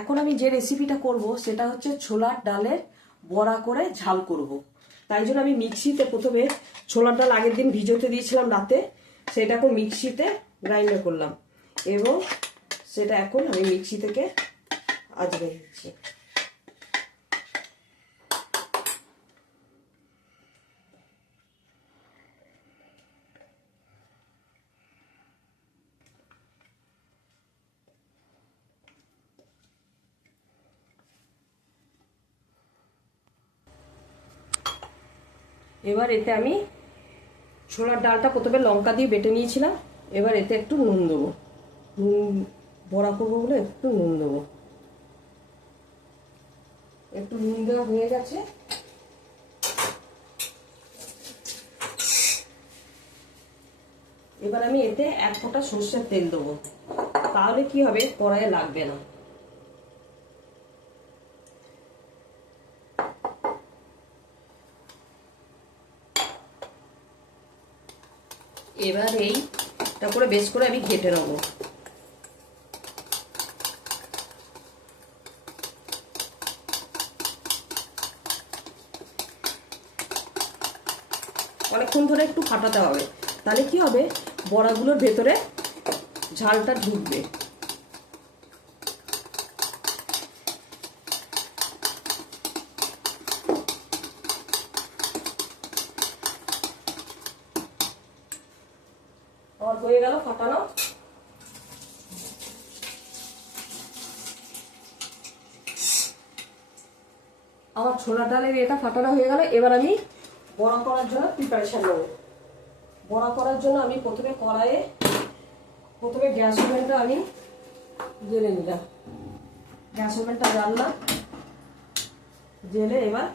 এখন আমি যে রেসিপিটা করব সেটা হচ্ছে ছোলার ডালের বড়া করে ঝাল করব। তাই জন্য আমি মিক্সিতে প্রথমে ছোলার ডাল আগের দিন ভিজোতে দিয়েছিলাম রাতে, সেটা এখন মিক্সিতে গ্রাইন্ডার করলাম এবং সেটা এখন আমি মিক্সি থেকে আজকে দিচ্ছি। এবার এতে আমি ছোলার ডালটা প্রথমে লঙ্কা দিয়ে বেটে নিয়েছিলাম, এবার এতে একটু নুন দেবো, নুন বড়া করবো বলে একটু নুন দেবো। একটু নুন দেওয়া হয়ে গেছে, এবার আমি এতে এক ফোঁটা সর্ষের তেল দেবো, তাহলে কি হবে কড়াইয়ে লাগবে না। এবার এইটা করে বেশ করে আমি ঘেটে নেবো। অনেকক্ষণ ধরে একটু ফাটাতে হবে, তাহলে কি হবে বড়াগুলোর ভেতরে ঝালটা ঢুকবে। আর হয়ে গেল ফাটানো। আমার ছোলা ডালের এটা ফাটানো হয়ে গেল। এবার আমি বড়া করার জন্য প্রিপারেশন নেব। বড়া করার জন্য আমি প্রথমে কড়াইয়ে গ্যাস ওভেনটা আমি জেলে নিলাম। গ্যাস ওভেনটা জ্বাললাম, জেলে এবার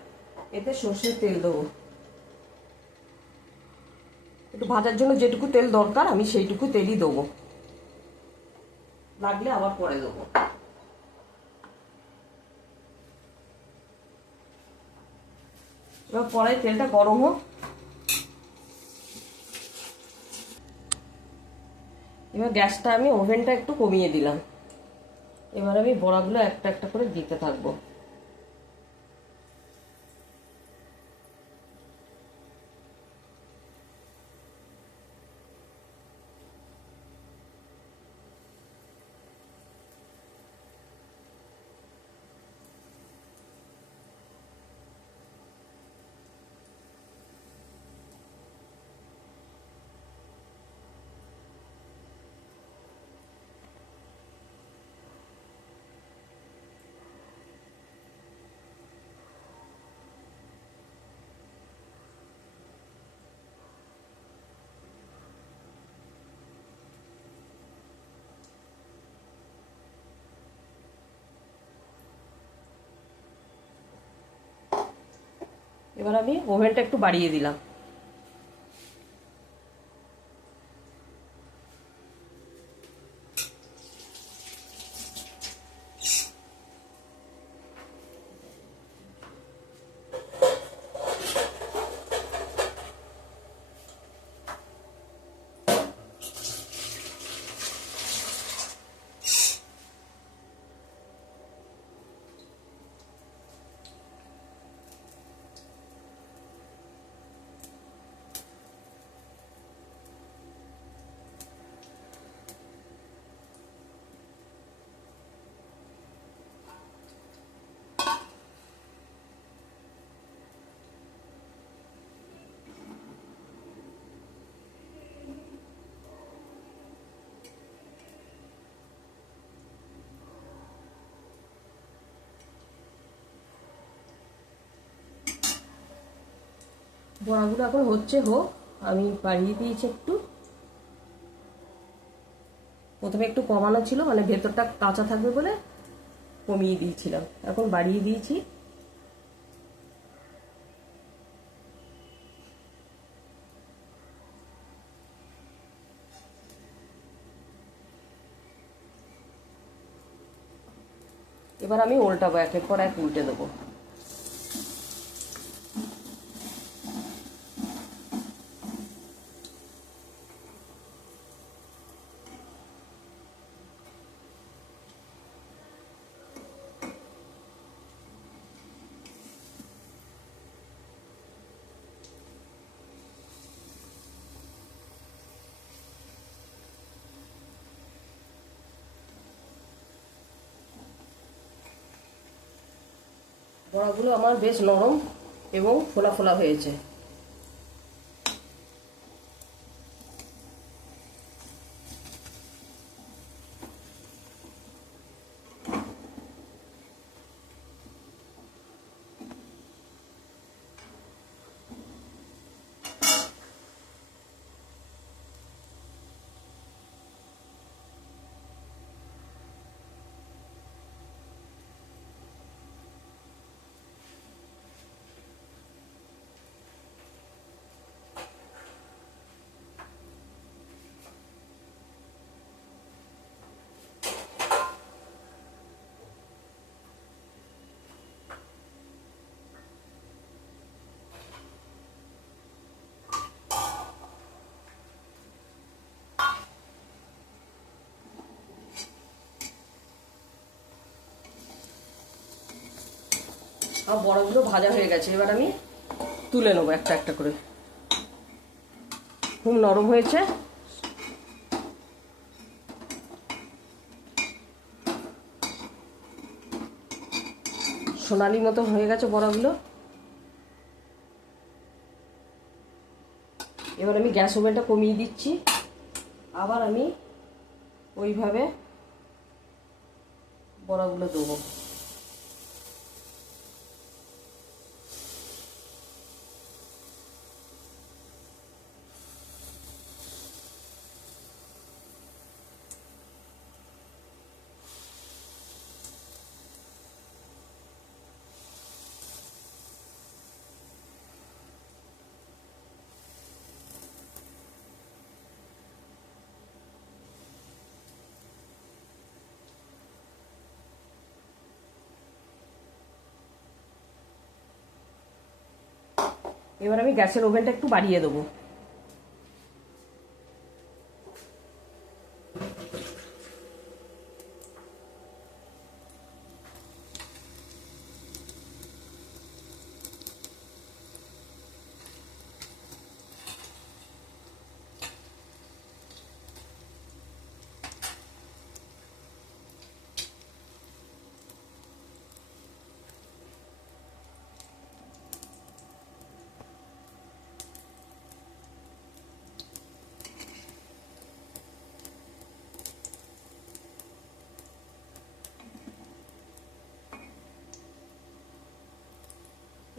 এতে সর্ষের তেল দেবো। একটু ভাজার জন্য যেটুকু তেল দরকার আমি সেইটুকু তেলই দেবো, লাগলে আবার পরে দেবো। এবার কড়াই তেলটা গরম হোক। এবার গ্যাসটা আমি ওভেনটা একটু কমিয়ে দিলাম। এবার আমি বড়াগুলো একটা একটা করে দিতে থাকবো। এবার আমি ওভেনটা একটু বাড়িয়ে দিলাম। বড়াগুলো এখন হচ্ছে হোক, আমি বাড়িয়ে দিয়েছি একটু। প্রথমে একটু কমানো ছিল, মানে ভেতরটা কাঁচা থাকবে বলে কমিয়ে দিয়েছিলাম, এখন বাড়িয়ে দিয়েছি। এবার আমি উল্টাবো, একের পর এক উল্টে দেবো। বড়াগুলো আমার বেশ নরম এবং ফোলা ফোলা হয়েছে। আর বড়াগুলো ভাজা হয়ে গেছে, এবার আমি তুলে নেবো একটা একটা করে। খুব নরম হয়েছে। সোনালি মতো হয়ে গেছে বড়াগুলো। এবার আমি গ্যাস ওভেনটা কমিয়ে দিচ্ছি। আবার আমি ওইভাবে বড়াগুলো দেবো। এবার আমি গ্যাসের ওভেনটা একটু বাড়িয়ে দেবো।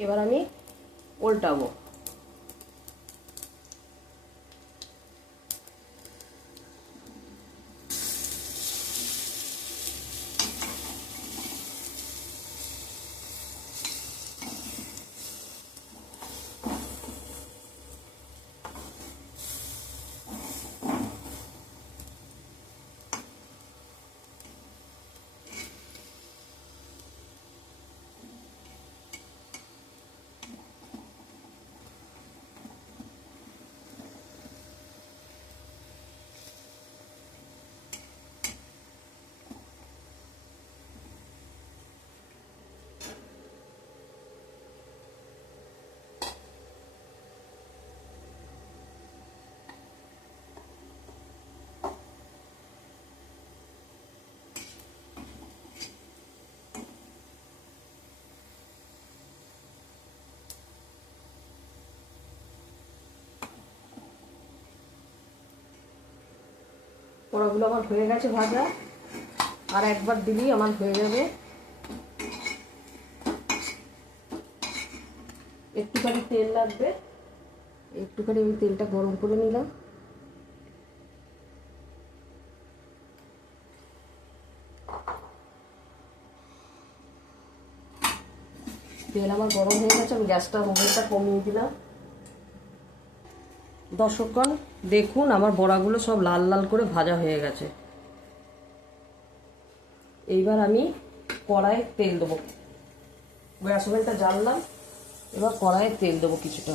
এবার আমি উল্টাবো। বড়াগুলো আমার হয়ে গেছে ভাজা। আর একবার দিলেই আমার হয়ে যাবে। একটুখানি তেল লাগবে, একটুখানি আমি তেলটা গরম করে নিলাম। তেল আমার গরম হয়ে গেছে, আমি গ্যাসটা ওভেনটা কমিয়ে দিলাম। দর্শকগণ দেখুন, আমার বড়াগুলো সব লাল লাল করে ভাজা হয়ে গেছে। এইবার আমি কড়াইয়ে তেল দেবো। গ্যাস ওভেনটা জ্বাললাম। এবার কড়াইয়ে তেল দেবো কিছুটা,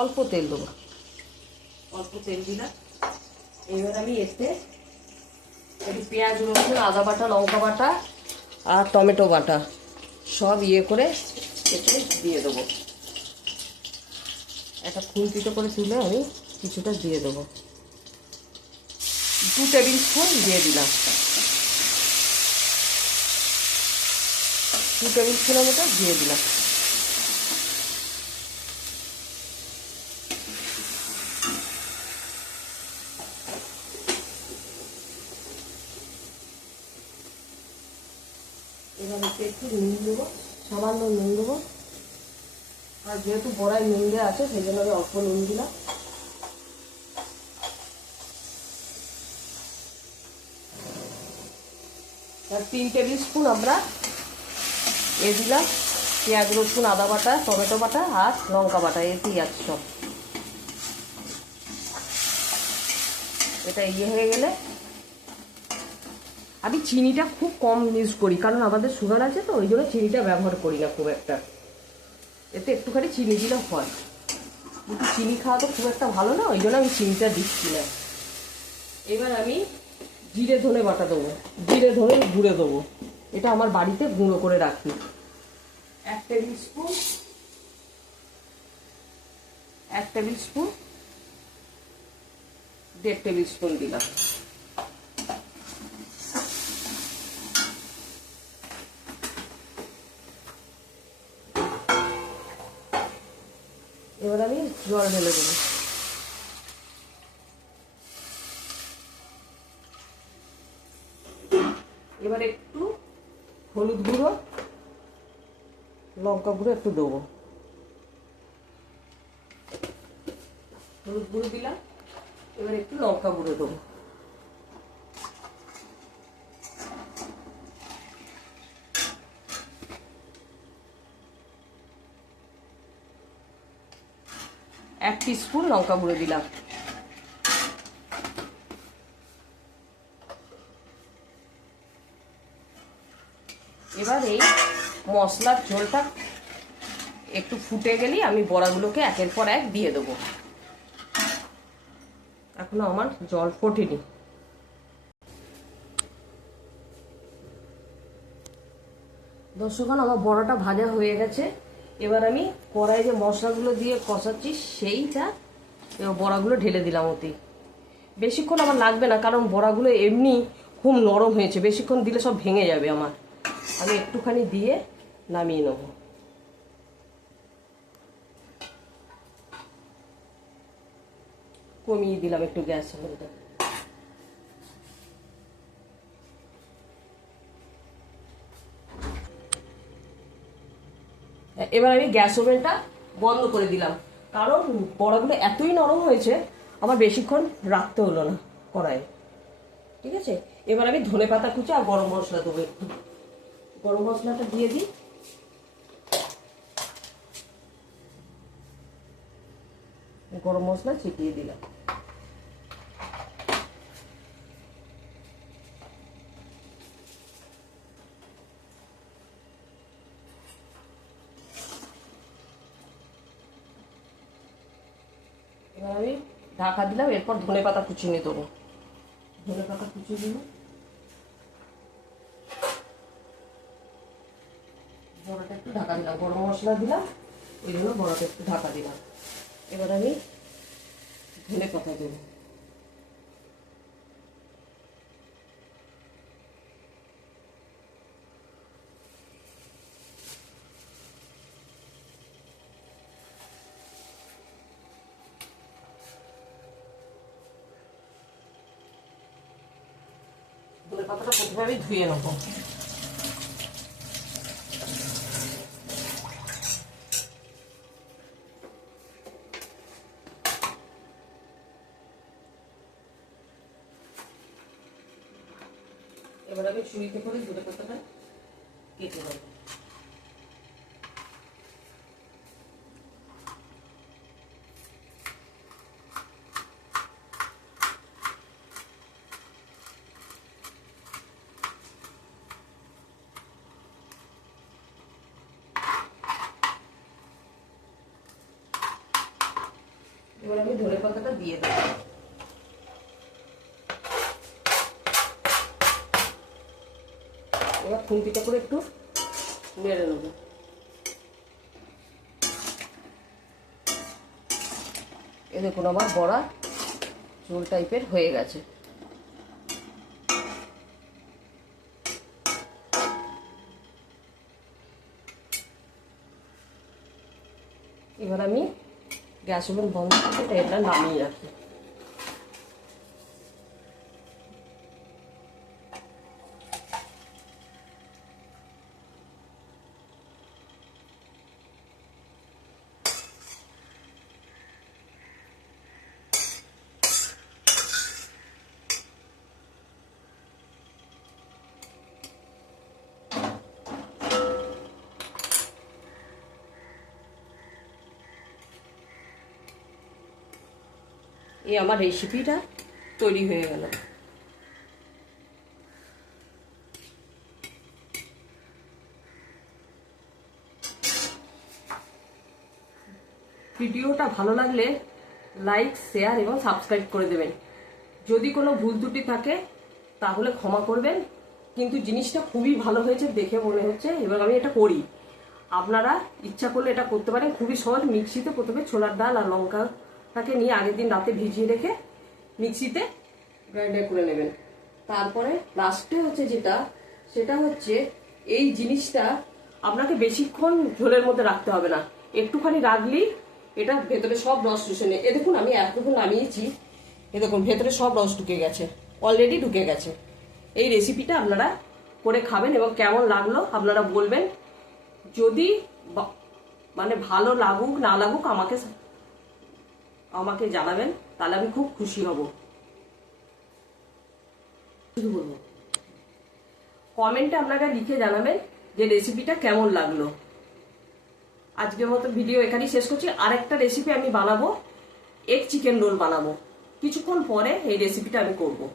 অল্প তেল দেবো, অল্প তেল দিলাম। এবার আমি এতে একটু পেঁয়াজ, রসুন, আদা বাটা, লঙ্কা বাটা আর টমেটো বাটা সব করে এতে দিয়ে দেবো। একটা খুন্তিতে করে তুলে আমি কিছুটা দিয়ে দেবো। 2 টেবিল স্পুন দিয়ে দিলাম। 2 টেবিল স্পুনের মতো দিয়ে দিলাম। এবার একটু নুন দেবো, সামান্য নুন দেবো, আর যেহেতু বড়ায় নুন দেওয়া আছে সেই জন্য আমি অল্প নুন দিলাম। আর 3 টেবিল স্পুন আমরা দিলাম পেঁয়াজ রসুন আদা বাটা, টমেটো বাটা আর লঙ্কা বাটা, এতেই আছে সব। এটা হয়ে গেলে আমি চিনিটা খুব কম ইউজ করি, কারণ আমাদের সুগার আছে তো, ওই জন্য চিনিটা ব্যবহার করি না খুব একটা। এতে একটুখানি চিনি দিলে হয়, কিন্তু চিনি খাওয়া তো খুব একটা ভালো না, ওই জন্য আমি চিনিটা দিচ্ছি না। এবার আমি জিরে ধনে বাটা দেবো, জিরে ধনে গুঁড়ো দেবো। এটা আমার বাড়িতে গুঁড়ো করে রাখি। 1 table spoon, 1 table spoon, 1.5 table spoon দিলাম। এবার আমি জল ঢেলে দেবো। এবার একটু হলুদ গুঁড়ো, লঙ্কা গুঁড়ো একটু দেবো। হলুদ গুঁড়ো দিলাম, এবার একটু লঙ্কা গুঁড়ো দেবো। এক টিস্পুন লঙ্কা গুঁড়ো দিলাম। এবার এই মশলার ঝোলটা একটু ফুটে গেলেই আমি বড়াগুলোকে একের পর এক দিয়ে দেবো। এখনো আমার জল ফোটেনি। দর্শকগণ, আমার বড়াটা ভাজা হয়ে গেছে। এবার আমি কড়াইয়ে যে মশলাগুলো দিয়ে কষাচ্ছি সেইটা এবার বড়াগুলো ঢেলে দিলাম ওতে। বেশিক্ষণ আমার লাগবে না, কারণ বড়াগুলো এমনি খুব নরম হয়েছে, বেশিক্ষণ দিলে সব ভেঙে যাবে আমার। আমি একটুখানি দিয়ে নামিয়ে নেব। কমিয়ে দিলাম একটু গ্যাস ওভেনটা। এবার আমি গ্যাস ওভেনটা বন্ধ করে দিলাম, কারণ বড়াগুলো এতই নরম হয়েছে আমার বেশিক্ষণ রাখতে হলো না কড়াইয়ে। ঠিক আছে, এবার আমি ধনেপাতা কুচি আর গরম মশলা দেবো। একটু গরম মশলাটা দিয়ে দিই। গরম মশলা ছিটিয়ে দিলাম। এবার আমি ঢাকা দিলাম, এরপর ধনেপাতা কুচি নিয়ে দেবো। ধনেপাতা কুচি দিলাম, বড়াটা একটু ঢাকা দিলাম, গরম মশলা দিলাম, ওই জন্য বড়াটা একটু ঢাকা দিলাম। এবার আমি ধনেপাতা দেবো। ধনেপাতাটা প্রথমে আমি ধুয়ে নেবো। এবার আমি ছুরিতে করে ধনেপাতাটা কেটে নেব। এবার আমি ধনেপাতাটা দিয়ে দেবো। এবার খুন্তিটা করে একটু নেড়ে নেবো। এ দেখুন আমার বড়া ঝোল টাইপের হয়ে গেছে। এবার আমি গ্যাস ওভেন বন্ধ করে এটা নামিয়ে রাখি। এই আমার রেসিপিটা তৈরি হয়ে গেল। ভিডিওটা ভালো লাগলে লাইক, শেয়ার এবং সাবস্ক্রাইব করে দেবেন। যদি কোনো ভুল ত্রুটি থাকে তাহলে ক্ষমা করবেন, কিন্তু জিনিসটা খুবই ভালো হয়েছে দেখে মনে হচ্ছে। এবার আমি এটা করি, আপনারা ইচ্ছা করলে এটা করতে পারেন। খুবই সহজ। মিক্সিতে প্রথমে ছোলার ডাল আর লঙ্কাটাকে নিয়ে আগের দিন রাতে ভিজিয়ে রেখে মিক্সিতে গ্রাইন্ডার করে নেবেন। তারপরে লাস্টে হচ্ছে যেটা, সেটা হচ্ছে এই জিনিসটা আপনাকে বেশিক্ষণ ঝোলের মধ্যে রাখতে হবে না, একটুখানি রাখলেই এটা ভেতরে সব রস চুষে নেয়। এ দেখুন আমি এতটুকু নামিয়েছি, এ দেখুন ভেতরে সব রস ঢুকে গেছে, অলরেডি ঢুকে গেছে। এই রেসিপিটা আপনারা করে খাবেন এবং কেমন লাগলো আপনারা বলবেন। যদি মানে ভালো লাগুক না লাগুক আমাকে জানাবেন, তাহলে আমি খুব খুশি হব। কমেন্টে আপনারা লিখে জানাবেন যে রেসিপিটা কেমন লাগলো। আজকের মতো ভিডিও এখানেই শেষ করছি। আরেকটা রেসিপি আমি বানাবো, এগ চিকেন রোল বানাবো। কিছুক্ষণ পরে এই রেসিপিটা আমি করবো।